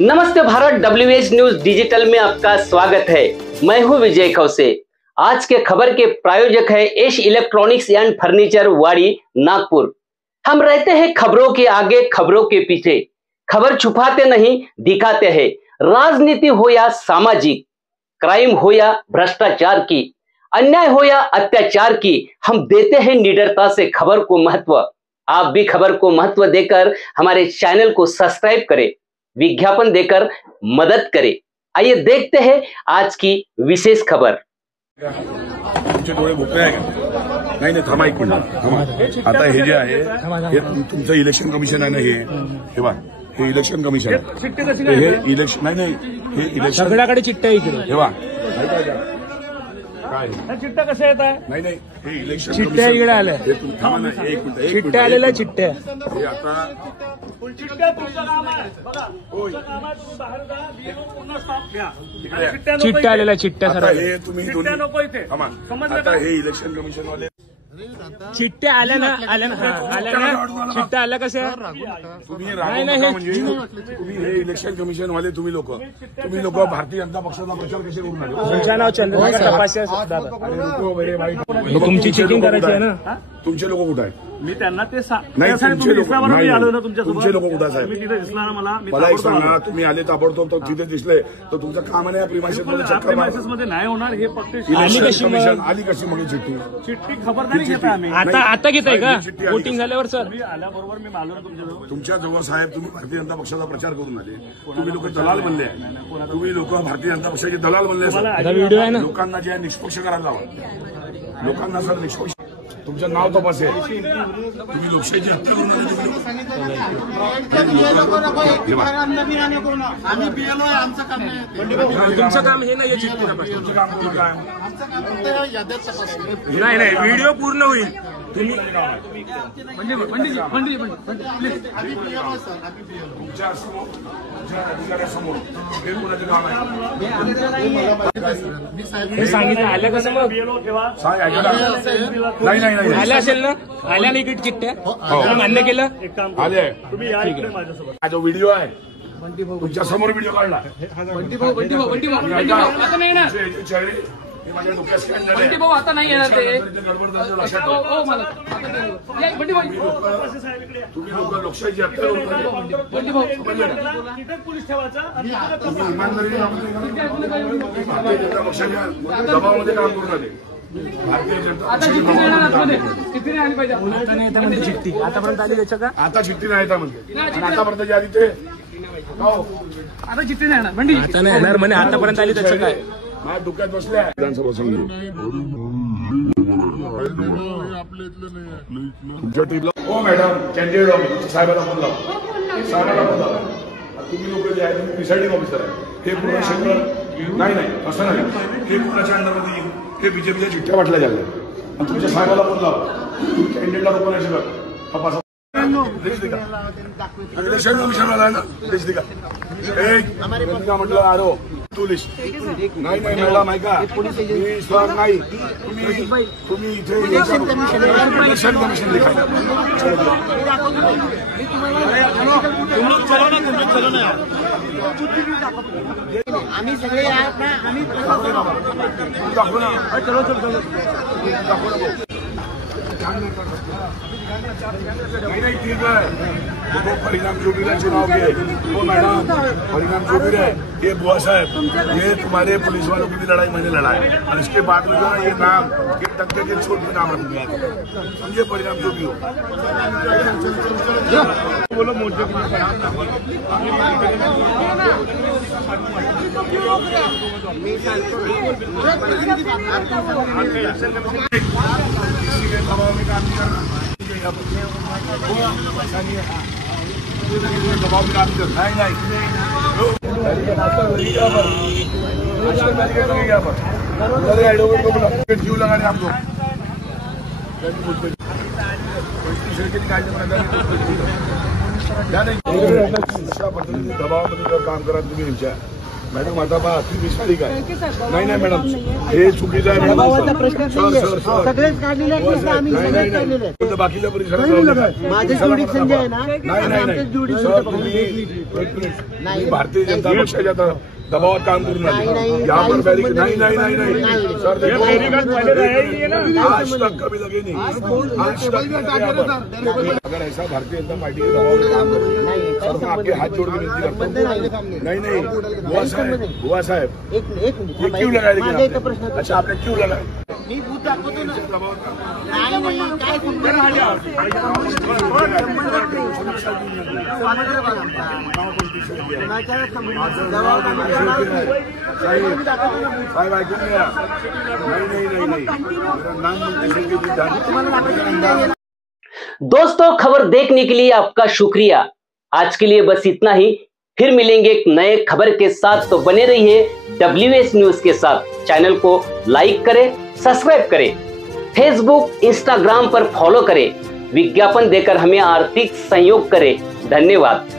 नमस्ते Bharat, WH news digital में आपका स्वागत है। मैं हूं विजय खौसे। आज के खबर के प्रायोजक है एश इलेक्ट्रॉनिक्स एंड फर्नीचर, वाड़ी, नागपुर। हम रहते हैं खबरों के आगे, खबरों के पीछे। खबर छुपाते नहीं, दिखाते हैं। राजनीति हो या सामाजिक, क्राइम हो या भ्रष्टाचार की, अन्याय हो या अत्याचार की, हम देते हैं निडरता से खबर को महत्व। आप भी खबर को महत्व देकर हमारे चैनल को सब्सक्राइब करें, विज्ञापन देकर मदद करें। आइए देखते हैं आज की विशेष खबर। तुमचे डोळे भोकळे आहे का? नाही थांबा एक मिनिट थांबा। आता हे जे आहे हे तुमचं इलेक्शन कमिशन आहे ना, हे बघा, हे इलेक्शन कमिशन आहे। हे इलेक्शन नाही हे इलेक्शन सगळ्याकडे चिठ्ठ्या इकडे हे बघा काय चिठ्ठ्या कशा येत आहे? नाही हे इलेक्शन चिठ्ठ्या इकडे आल्या, थांबा ना एक मिनिट चिठ्ठ्या आलेल्या चिठ्ठ्या हे आता चिठ्ठ्या तुमचं काम आहे बघा, तुमचं काम आहे, तुम्ही बाहेर जा, लिहून पुन्हा स्टॉप घ्या। चिठ्ठ्या आलेल्या चिठ्ठ्या आता सर, हे तुम्ही चिठ्ठ्या नको इथे थांबा। आता हे इलेक्शन कमिशन वाले चिठ्ठ्या आल्या ना, आल्या ना, आल्या ना, चिठ्ठ्या आल्या कशा? तुम्ही रागवू नका, म्हणजे तुम्ही हे इलेक्शन कमिशन वाले तुम्ही लोक भारतीय जनता पक्षाचा प्रचार कसे करून आले? तुमच्या नाव चंद्रशेखर तपासे दादा, तुमची चेकिंग करायची आहे ना? तुमचे लोक कुठे आहेत? मी त्यांना ते नाही तुमचे लोक आलो ना तुमच्यासोबत, तुमचे लोक कुठे साहेब? मी तिथे दिसला ना मला एक सांगा, तुम्ही आले ताबडतोब तर तिथे दिसले तर तुमचं काम नाही प्रिमायसेस मध्ये चक्कर मध्ये नाही होणार हे फक्त इलेक्शन कमिशन आली कशी मग चिठ्ठी खबरदारी घेता आम्ही आता घेताय का वोटिंग झाल्यावर? सर मी आल्याबरोबर मी आलो ना तुमच्या जवळ साहेब, तुम्ही भारतीय जनता पक्षाचा प्रचार करून आले, तुम्ही लोक दलाल बनले, तुम्ही लोक भारतीय जनता पक्षाचे दलाल बनले। व्हिडिओ आहे ना, लोकांना जे निष्पक्ष करायला लावा, लोकांना सर निष्पक्ष। तुमचं नाव तपासेल, तुम्ही लोकशाहीची हत्या करून तुमचं काम हे नाही, नाही व्हिडिओ पूर्ण होईल। तुम्ही अधिकाऱ्यासमोर हे कोणाचं काम आहे सांगितलं आल्या कसं मग नाही आल्या असेल ना, आल्या नाही इकडे चिठ्ठ्या मान्य केलं आले तुम्ही माझा जो व्हिडिओ आहे तुमच्या समोर व्हिडिओ काढला माझ्या डोक्यात स्कॅन झाले भाऊ आता नाही येणार ते गडबड लक्षात तुम्ही लोक लोकशाहीची हत्या पोलीस ठेवायचा इमानदारी भारतीय जनता पक्षाच्या दबावामध्ये काम करून आले। भारतीय जनता किती आली पाहिजे चिठ्ठी आतापर्यंत आली त्याच्या का? आता चिठ्ठी नाही येतात म्हणजे, आतापर्यंत जे आली ते आता चिठ्ठी नाही येणार बंडी, आता नाही येणार म्हणे, आतापर्यंत आली त्याचं काय? माझ्या डोक्यात बसल्या विधानसभा समजू तुमच्या टीमला हो मॅडम कॅन्डिडेट साहेबांना फोन लावा, साहेबांना फोन लावा। तुम्ही लोक जे आहे तुम्ही प्रिसाइडिंग ऑफिसर आहे, हे पूर्ण क्षेत्र नाही असं नाही, हे कोणाच्या अंडरमध्ये येईल, हे बीजेपीच्या चिठ्ठ्या वाटल्या गेल्या आणि तुमच्या साहेबाला फोन लावा, तुम्ही कॅन्डिडेटला रोखण्याची तपासा इलेक्शन कमिशनला ना लिस्ट दिका एक म्हटलं आरो तू लिस्ट नाही मॅडम ऐका, मी सर नाही, तुम्ही इथे इलेक्शन कमिशन लिखा आम्ही सगळे आम्ही दाखवू ना, दाखवू ना नहीं ठीक है। देखो परिणाम चौबीराचे नाव घे, हो मैडम परिणाम चौबीर है, ये बुआ साहब, ये तुम्हारे पुलिस वालों की भी लड़ाई मैंने लड़ा है और इसके बाद में जो है ये नाम ये टक्के के छोड़ के नाम रख दिया, समझे परिणाम चौबीर हो। बोलो मोर्चे दबाव में काम नहीं करना, दबाव में काम नहीं क्यों लगाने आपको दुसऱ्या पद्धतीने दबावामध्ये जर काम करा तुम्ही, मॅडम आता पहा ती पिसाडी काय नाही नाही मॅडम हे चुकीचं आहे मॅडम दबावाचा प्रश्नच सर नाहीये. सर सर सगळेच काढलेले आहेत केस, आम्ही नाही सगळेच नाही काढलेले आहेत. नाही बाकीच्या परिसरात जाऊ नका. माझे चला, jurisdiction जे आहे ना, नाही नाही आमचे नाही jurisdiction सर पकडून तुम्ही नाही. तुम्ही भारतीय जनता पक्षाच्या आता दबावात काम करू नाही, नका नाही, यहाँ पर काही बैरिक संबंध नहीं नहीं नहीं नाही. नहीं सर ये देखो बैरिकेड पहले रहा ही है ना। आज तक कभी लगे नहीं आज तक यहाँ पर अगर ऐसा भारतीय जनता पार्टी के दबाव में काम करो नाही, सर मैं आपके हाथ जोड़ के विनती करता हूँ नहीं नहीं हुआ साहब एक मिनिट ये क्यों लगाया माझा लेकिन इथं प्रश्न आपने? अच्छा आपने क्यों लगाया मी बूथ दाखवतो ना. नाही नाही काय संबंध साहेब ऐकून घ्या नाही मेरा नाम मंत्री के विधान दोस्तों, खबर देखने के लिए आपका शुक्रिया। आज के लिए बस इतना ही। फिर मिलेंगे एक नए खबर के साथ, तो बने रहिए WS न्यूज के साथ। चैनल को लाइक करें, सब्सक्राइब करें, फेसबुक इंस्टाग्राम पर फॉलो करें, विज्ञापन देकर हमें आर्थिक सहयोग करें। धन्यवाद।